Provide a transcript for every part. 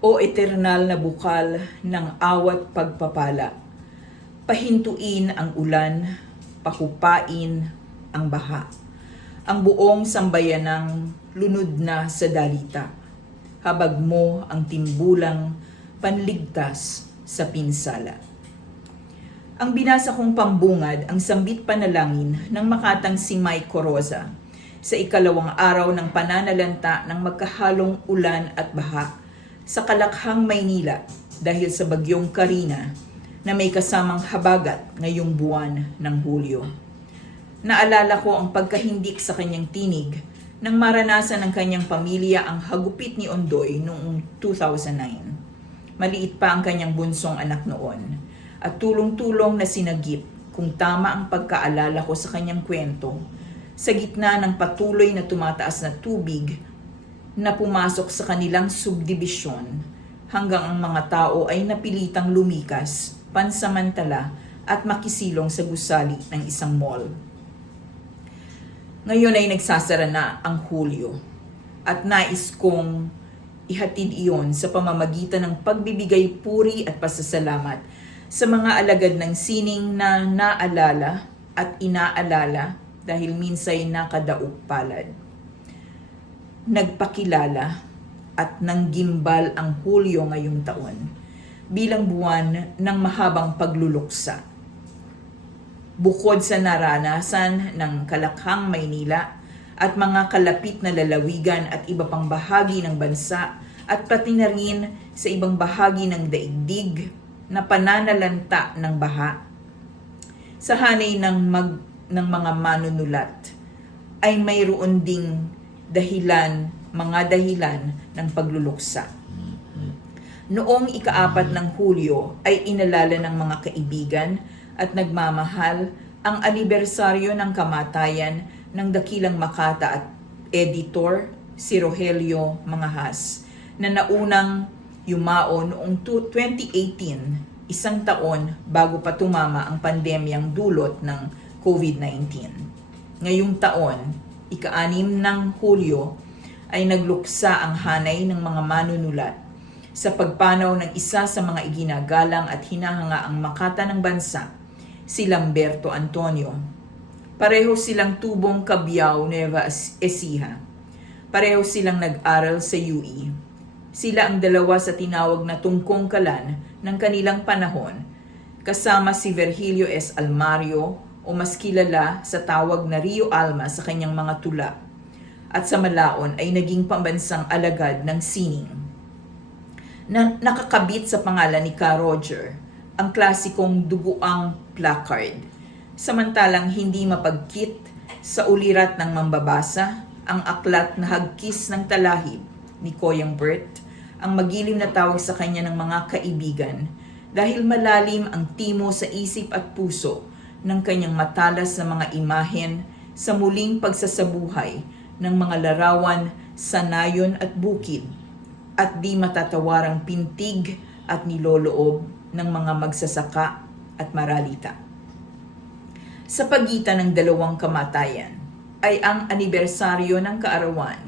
O eternal na bukal ng awat pagpapala, pahintuin ang ulan, pakupain ang baha. Ang buong sambayanang lunod na sa dalita. Habag mo ang timbulang panligtas sa pinsala. Ang binasa kong pambungad ang sambit panalangin ng makatang si Mike Coroza sa ikalawang araw ng pananalanta ng magkahalong ulan at baha sa Kalakhang, Maynila dahil sa bagyong Karina na may kasamang habagat ngayong buwan ng Hulyo. Naalala ko ang pagkahindik sa kanyang tinig nang maranasan ng kanyang pamilya ang hagupit ni Ondoy noong 2009. Maliit pa ang kanyang bunsong anak noon at tulong-tulong na sinagip kung tama ang pagkaalala ko sa kanyang kwento sa gitna ng patuloy na tumataas na tubig na pumasok sa kanilang subdibisyon hanggang ang mga tao ay napilitang lumikas, pansamantala at makisilong sa gusali ng isang mall. Ngayon ay nagsasara na ang Hulyo at nais kong ihatid iyon sa pamamagitan ng pagbibigay puri at pasasalamat sa mga alagad ng sining na naalala at inaalala dahil minsay nakadaog palad. Nagpakilala at nanggimbal ang Hulyo ngayong taon bilang buwan ng mahabang pagluluksa. Bukod sa naranasan ng Kalakhang, Maynila at mga kalapit na lalawigan at iba pang bahagi ng bansa at pati na rin sa ibang bahagi ng daigdig na pananalanta ng baha. Sa hanay ng, mag, ng mga manunulat ay mayroon ding dahilan, mga dahilan ng pagluluksa. Noong ikaapat ng Hulyo ay inalala ng mga kaibigan at nagmamahal ang anibersaryo ng kamatayan ng dakilang Makata at editor si Rogelio Mangahas na naunang yumao noong tu- 2018, isang taon bago pa tumama ang pandemyang dulot ng COVID-19. Ngayong taon, ika-anim ng Hulyo, ay nagluksa ang hanay ng mga manunulat sa pagpanaw ng isa sa mga iginagalang at hinahanga ang makata ng bansa, si Lamberto Antonio. Pareho silang tubong Cabiao, Nueva Ecija. Pareho silang nag-aral sa UE. Sila ang dalawa sa tinawag na tungkong kalan ng kanilang panahon, kasama si Virgilio S. Almario o mas kilala sa tawag na Rio Alma sa kanyang mga tula at sa Malaon ay naging pambansang alagad ng sining. Na nakakabit sa pangalan ni Ka Roger, ang klasikong duguang placard. Samantalang hindi mapagkit sa ulirat ng mambabasa ang aklat na hagkis ng talahib ni Koyang Bert, ang magilim na tawag sa kanya ng mga kaibigan dahil malalim ang timo sa isip at puso ng kanyang matalas na mga imahen sa muling pagsasabuhay ng mga larawan sa nayon at bukid at di matatawarang pintig at niloloob ng mga magsasaka at maralita. Sa pagitan ng dalawang kamatayan ay ang anibersaryo ng kaarawan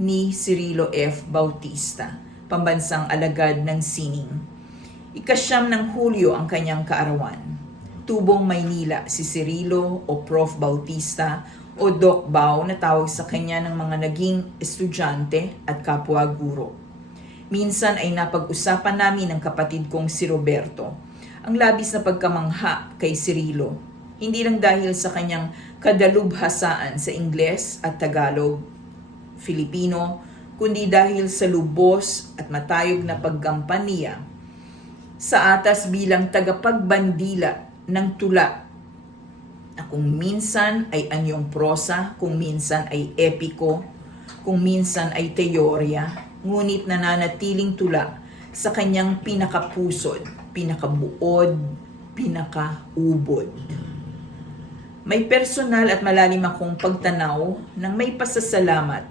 ni Cirilo F. Bautista, pambansang alagad ng sining. Ikasyam ng Hulyo ang kanyang kaarawan. Tubong Maynila si Cirilo o Prof. Bautista o Doc Bao na tawag sa kanya ng mga naging estudyante at kapwa guro. Minsan ay napag-usapan namin ng kapatid kong si Roberto ang labis na pagkamangha kay Cirilo. Hindi lang dahil sa kanyang kadalubhasaan sa Ingles at Tagalog, Filipino, kundi dahil sa lubos at matayog na paggampan niya sa atas bilang tagapagbandila ng tula na kung minsan ay anyong prosa, kung minsan ay epiko, kung minsan ay teorya, ngunit nananatiling tula sa kanyang pinakapusod, pinakabuod, pinakaubod. May personal at malalim akong pagtanaw ng may pasasalamat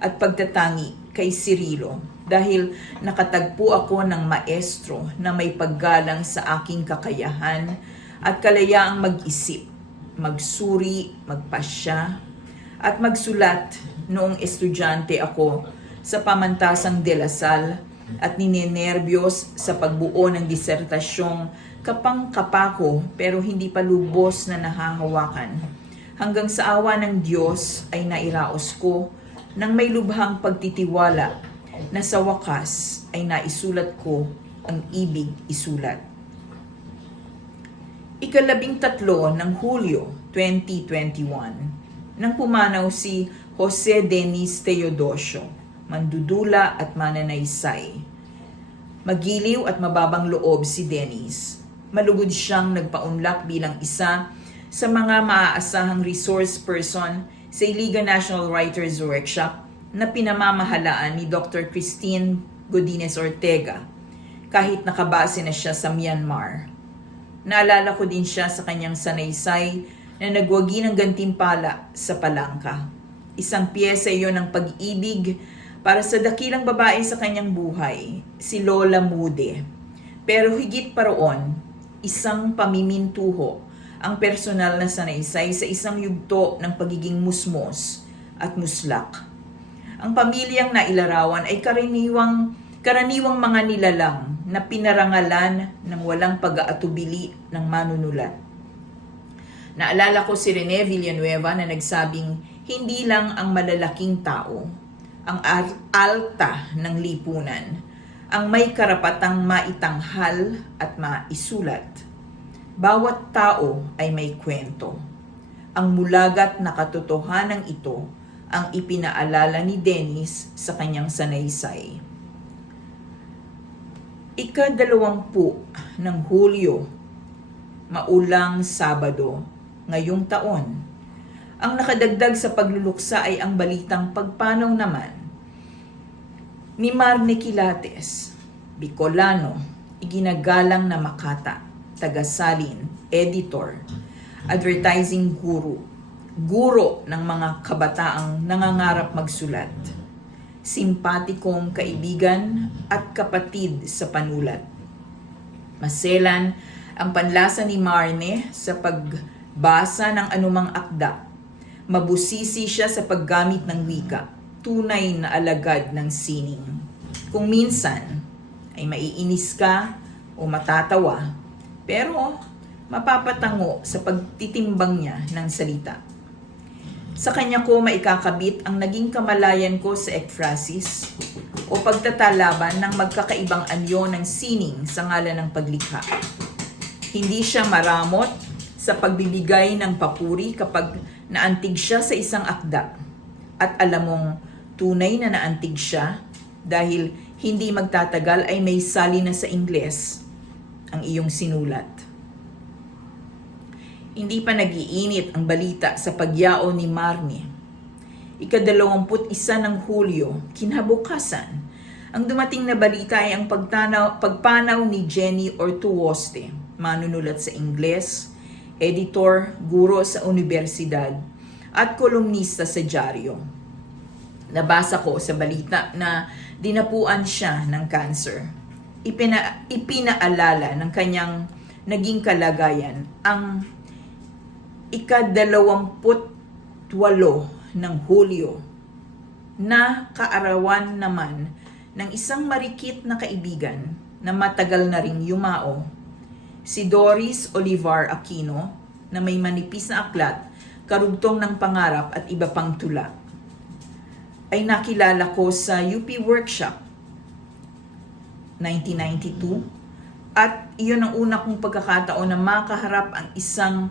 at pagtatangi kay Cirilo dahil nakatagpo ako ng maestro na may paggalang sa aking kakayahan at kalayaang mag-isip, magsuri, magpasya, at magsulat noong estudyante ako sa pamantasang De La Salle at ninenerbyos sa pagbuo ng disertasyong kapang-kapako pero hindi pa lubos na nahahawakan. Hanggang sa awa ng Diyos ay nairaos ko ng may lubhang pagtitiwala na sa wakas ay naisulat ko ang ibig isulat. Ikalabing tatlo ng Hulyo 2021 nang pumanaw si Jose Denis Teodosio, mandudula at mananaysay. Magiliw at mababang loob si Dennis. Malugod siyang nagpaunlak bilang isa sa mga maaasahang resource person sa Iliga National Writers Workshop na pinamamahalaan ni Dr. Christine Godinez Ortega kahit nakabase na siya sa Myanmar. Naalala ko din siya sa kanyang sanaysay na nagwagi ng gantimpala sa palangka. Isang piyesa iyon ng pag-ibig para sa dakilang babae sa kanyang buhay, si Lola Mude. Pero higit pa roon, isang pamimintuho ang personal na sanaysay sa isang yugto ng pagiging musmos at muslak. Ang pamilyang nailarawan ay karaniwang karaniwang mga nilalang na pinarangalan ng walang pag-aatubili ng manunulat. Naalala ko si Rene Villanueva na nagsabing hindi lang ang malalaking tao, ang al- alta ng lipunan, ang may karapatang maitanghal at maisulat. Bawat tao ay may kwento. Ang mulagat na katotohanan ito ang ipinaalala ni Dennis sa kanyang sanaysay. Ikadalawampu ng Hulyo, maulang Sabado, ngayong taon. Ang nakadagdag sa pagluluksa ay ang balitang pagpanaw naman ni Marne Quilates, Bicolano, iginagalang na Makata, tagasalin, editor, advertising guru, guro ng mga kabataang nangangarap magsulat simpatikong kaibigan at kapatid sa panulat. Maselan ang panlasa ni Marne sa pagbasa ng anumang akda. Mabusisi siya sa paggamit ng wika, tunay na alagad ng sining. Kung minsan ay maiinis ka o matatawa, pero mapapatango sa pagtitimbang niya ng salita. Sa kanya ko maikakabit ang naging kamalayan ko sa ekphrasis o pagtatalaban ng magkakaibang anyo ng sining sa ngalan ng paglikha. Hindi siya maramot sa pagbibigay ng papuri kapag naantig siya sa isang akda. At alam mong tunay na naantig siya dahil hindi magtatagal ay may sali na sa Ingles ang iyong sinulat. Hindi pa nagiinit ang balita sa pagyao ni Marnie. Ikadalawamput isa ng Hulyo, kinabukasan, ang dumating na balita ay ang pagtanaw, pagpanaw ni Jenny Ortuoste, manunulat sa Ingles, editor, guro sa universidad, at kolumnista sa dyaryo. Nabasa ko sa balita na dinapuan siya ng cancer. Ipina, ipinaalala ng kanyang naging kalagayan ang ikadalawamput walo ng Hulyo na kaarawan naman ng isang marikit na kaibigan na matagal na ring yumao, si Doris Olivar Aquino na may manipis na aklat, karugtong ng pangarap at iba pang tula. Ay nakilala ko sa UP Workshop 1992 at iyon ang una kong pagkakataon na makaharap ang isang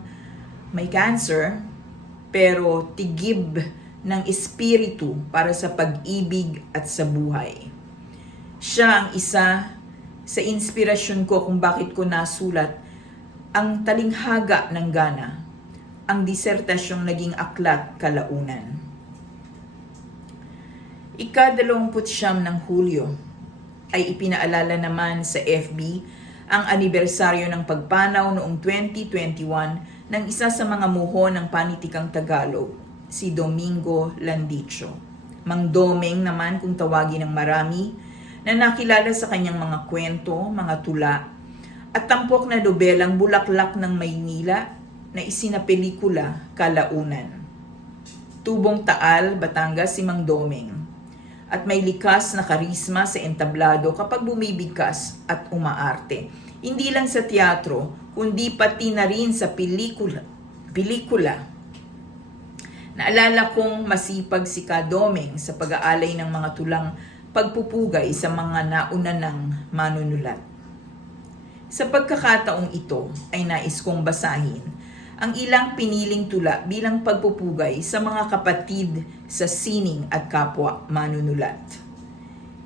may cancer, pero tigib ng espiritu para sa pag-ibig at sa buhay. Siya ang isa sa inspirasyon ko kung bakit ko nasulat ang talinghaga ng Gana, ang disertasyong naging aklat kalaunan. Ikadalawamput siyam ng Hulyo ay ipinaalala naman sa FB ang anibersaryo ng pagpanaw noong 2021 ng isa sa mga muho ng panitikang Tagalog, si Domingo Landicho. Mang Domeng naman kung tawagin ng marami, na nakilala sa kanyang mga kwento, mga tula, at tampok na nobelang Bulaklak ng Maynila na isinapelikula kalaunan. Tubong Taal, Batangas si Mang Domeng. at may likas na karisma sa entablado kapag bumibigkas at umaarte. Hindi lang sa teatro, kundi pati na rin sa pelikula. Pelikula. Naalala kong masipag si Kadomeng sa pag-aalay ng mga tulang pagpupugay sa mga nauna ng manunulat. Sa pagkakataong ito ay nais kong basahin ang ilang piniling tula bilang pagpupugay sa mga kapatid sa sining at kapwa manunulat.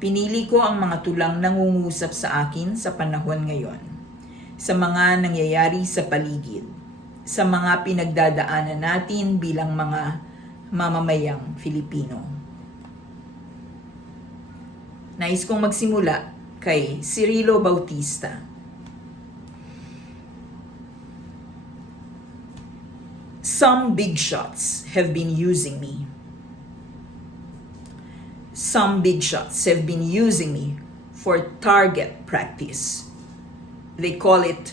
Pinili ko ang mga tulang nangungusap sa akin sa panahon ngayon, sa mga nangyayari sa paligid, sa mga pinagdadaanan natin bilang mga mamamayang Filipino. Nais kong magsimula kay Cirilo Bautista. Some big shots have been using me. Some big shots have been using me for target practice. They call it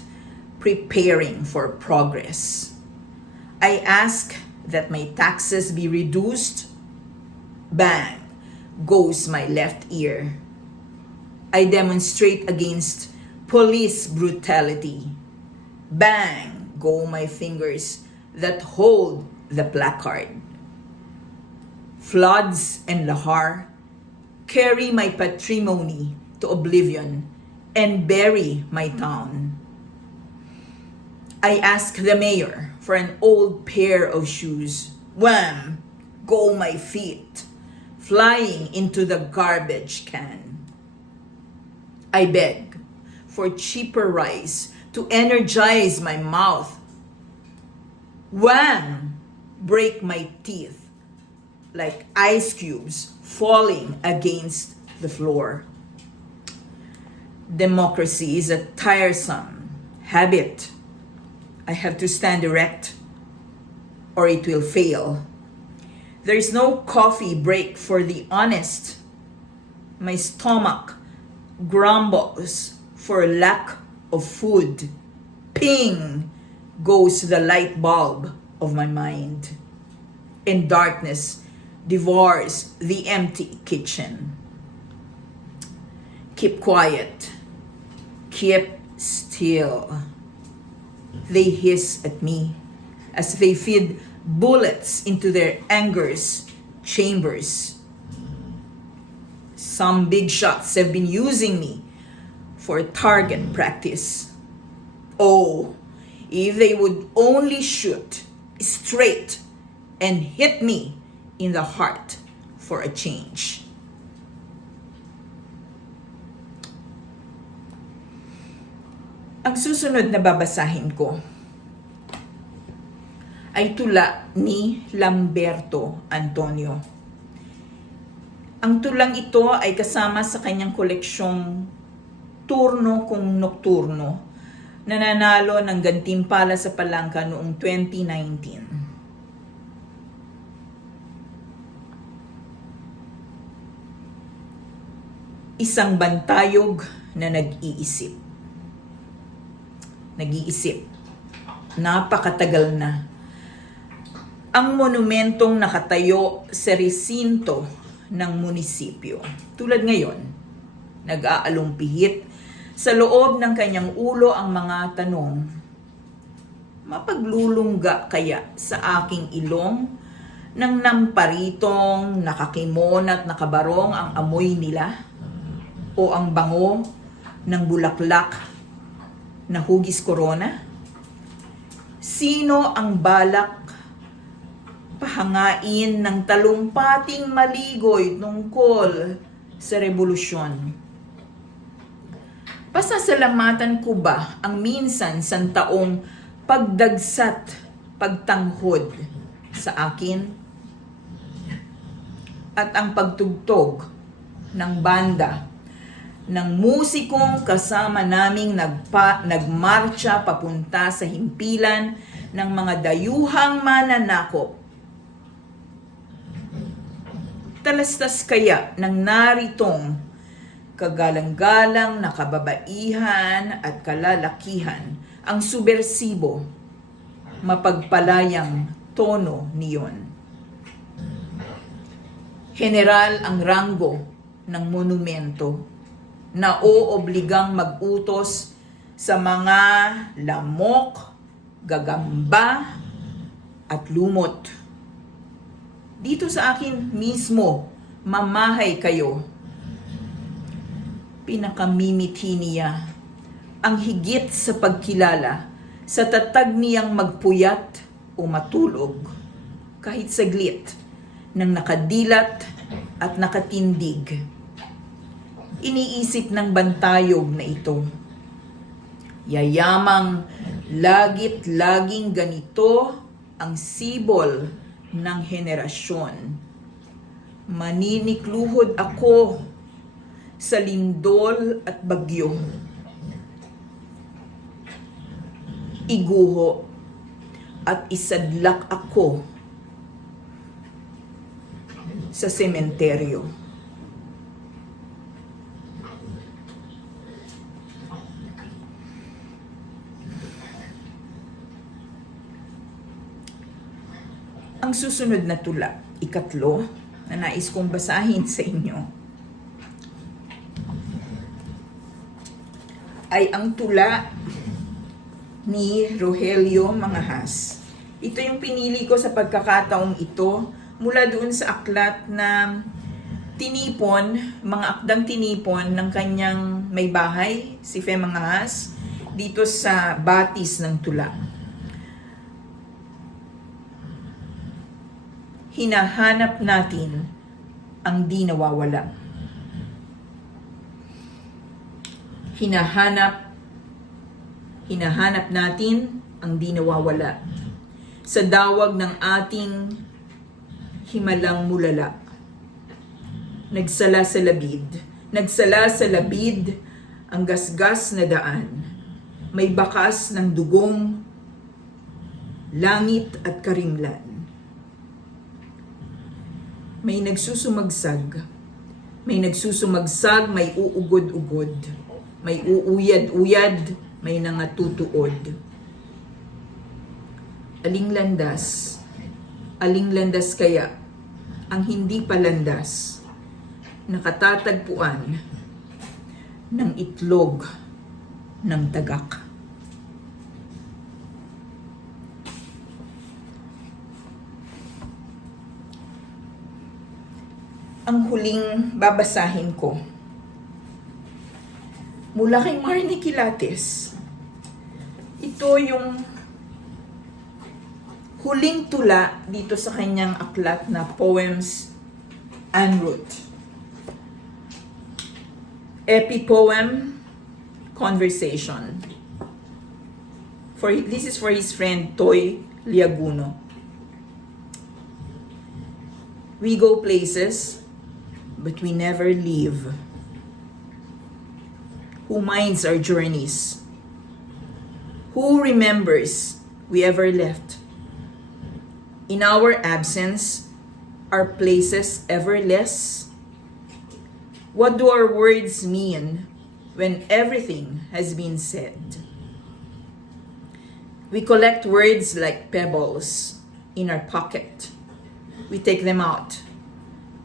preparing for progress. I ask that my taxes be reduced. Bang goes my left ear. I demonstrate against police brutality. Bang go my fingers that hold the placard. Floods and lahar carry my patrimony to oblivion and bury my town. I ask the mayor for an old pair of shoes. Wham! Go my feet, flying into the garbage can. I beg for cheaper rice to energize my mouth Wham! Break my teeth like ice cubes falling against the floor. Democracy is a tiresome habit. I have to stand erect or it will fail. There is no coffee break for the honest. My stomach grumbles for lack of food. Ping! goes the light bulb of my mind, and darkness devours the empty kitchen. Keep quiet, keep still. They hiss at me as they feed bullets into their anger's chambers. Some big shots have been using me for target practice. Oh, if they would only shoot straight and hit me in the heart for a change. Ang susunod na babasahin ko ay tula ni Lamberto Antonio. Ang tulang ito ay kasama sa kanyang koleksyong Turno kung Nokturno nananalo ng gantimpala sa palangka noong 2019. Isang bantayog na nag-iisip. Nag-iisip. Napakatagal na. Ang monumentong nakatayo sa resinto ng munisipyo. Tulad ngayon, nag-aalumpihit sa loob ng kanyang ulo ang mga tanong, mapaglulungga kaya sa aking ilong ng namparitong, nakakimon at nakabarong ang amoy nila? O ang bango ng bulaklak na hugis korona? Sino ang balak pahangain ng talumpating maligoy tungkol sa revolusyon? Pasasalamatan ko ba ang minsan santaong pagdagsat, pagtanghod sa akin? At ang pagtugtog ng banda ng musikong kasama naming nagpa, nagmarcha papunta sa himpilan ng mga dayuhang mananakop. Talastas kaya ng naritong kagalang-galang na kababaihan at kalalakihan ang subersibo, mapagpalayang tono niyon. General ang ranggo ng monumento na oobligang mag-utos sa mga lamok, gagamba, at lumot. Dito sa akin mismo, mamahay kayo. Pinakamimiti niya ang higit sa pagkilala sa tatag niyang magpuyat o matulog kahit saglit ng nakadilat at nakatindig. Iniisip ng bantayog na ito. Yayamang lagit laging ganito ang sibol ng henerasyon. Maninikluhod ako sa lindol at bagyo. Iguho at isadlak ako sa sementeryo. Ang susunod na tula, ikatlo, na nais kong basahin sa inyo, ay ang tula ni Rogelio Mangahas. Ito yung pinili ko sa pagkakataong ito mula doon sa aklat na tinipon, mga akdang tinipon ng kanyang may bahay, si Fe Mangahas, dito sa batis ng tula. Hinahanap natin ang di nawawala. Hinahanap hinahanap natin ang di nawawala sa dawag ng ating himalang mulala. Nagsala sa labid, nagsala sa labid ang gasgas na daan. May bakas ng dugong, langit at karimlan. May nagsusumagsag, may nagsusumagsag, may uugod-ugod, may uuyad-uyad, may nangatutuod. Aling landas, aling landas kaya? Ang hindi palandas nakatatagpuan ng itlog ng tagak. Ang huling babasahin ko mula kay Marnie Quilates. Ito yung huling tula dito sa kanyang aklat na Poems en route. Epipoem Conversation. For this is for his friend Toy Liaguno. We go places, but we never leave. Who minds our journeys? Who remembers we ever left? In our absence, are places ever less? What do our words mean when everything has been said? We collect words like pebbles in our pocket. We take them out.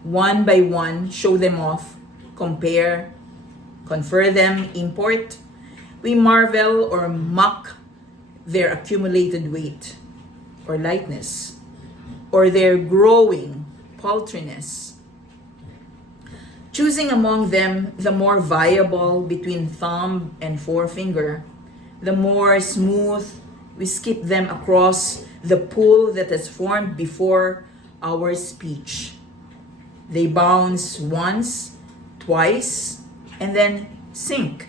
One by one, show them off, compare, confer them, import. We marvel or mock their accumulated weight or lightness or their growing paltriness. Choosing among them the more viable between thumb and forefinger, the more smooth we skip them across the pool that has formed before our speech. They bounce once, twice, and then sink.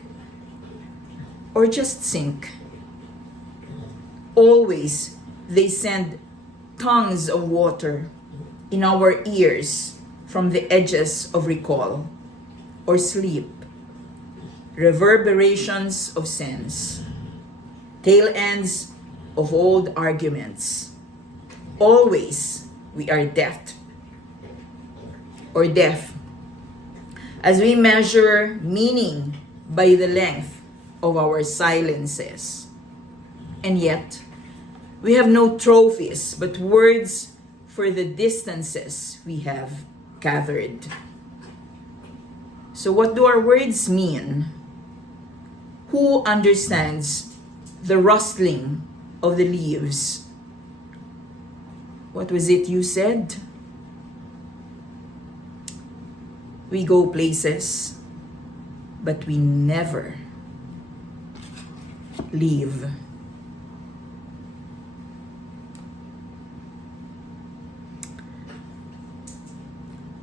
Or just sink. Always, they send tongues of water in our ears from the edges of recall or sleep, reverberations of sense, tail ends of old arguments. Always we are deaf or deaf as we measure meaning by the length of our silences. And yet, we have no trophies but words for the distances we have gathered. So, what do our words mean? Who understands the rustling of the leaves? What was it you said? We go places, but we never leave.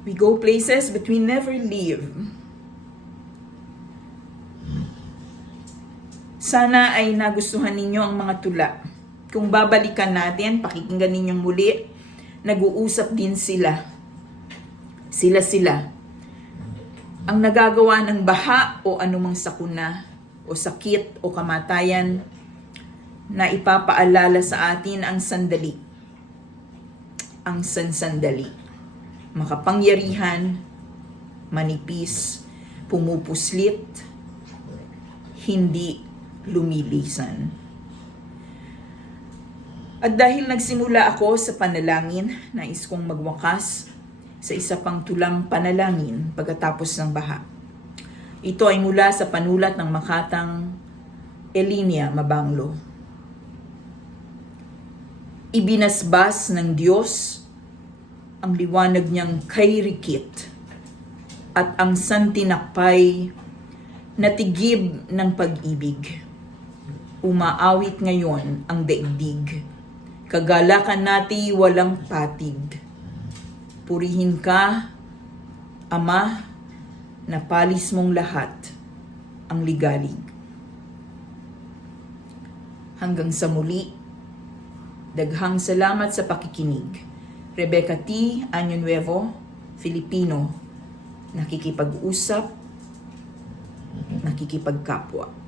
We go places, but we never leave. Sana ay nagustuhan ninyo ang mga tula. Kung babalikan natin, pakikinggan ninyo muli, nag-uusap din sila. Sila-sila. Ang nagagawa ng baha o anumang sakuna o sakit o kamatayan na ipapaalala sa atin ang sandali. Ang sansandali. Makapangyarihan, manipis, pumupuslit, hindi lumilisan. At dahil nagsimula ako sa panalangin, nais kong magwakas sa isa pang tulang panalangin pagkatapos ng baha. Ito ay mula sa panulat ng Makatang Elinia Mabanglo. Ibinasbas ng Diyos ang liwanag niyang kay rikit at ang santinakpay na tigib ng pag-ibig. Umaawit ngayon ang daigdig. Kagalakan nati walang patig. Purihin ka, Ama, na palis mong lahat ang ligalig. Hanggang sa muli, daghang salamat sa pakikinig. Rebecca T. Año Nuevo, Filipino, nakikipag-usap, nakikipagkapwa.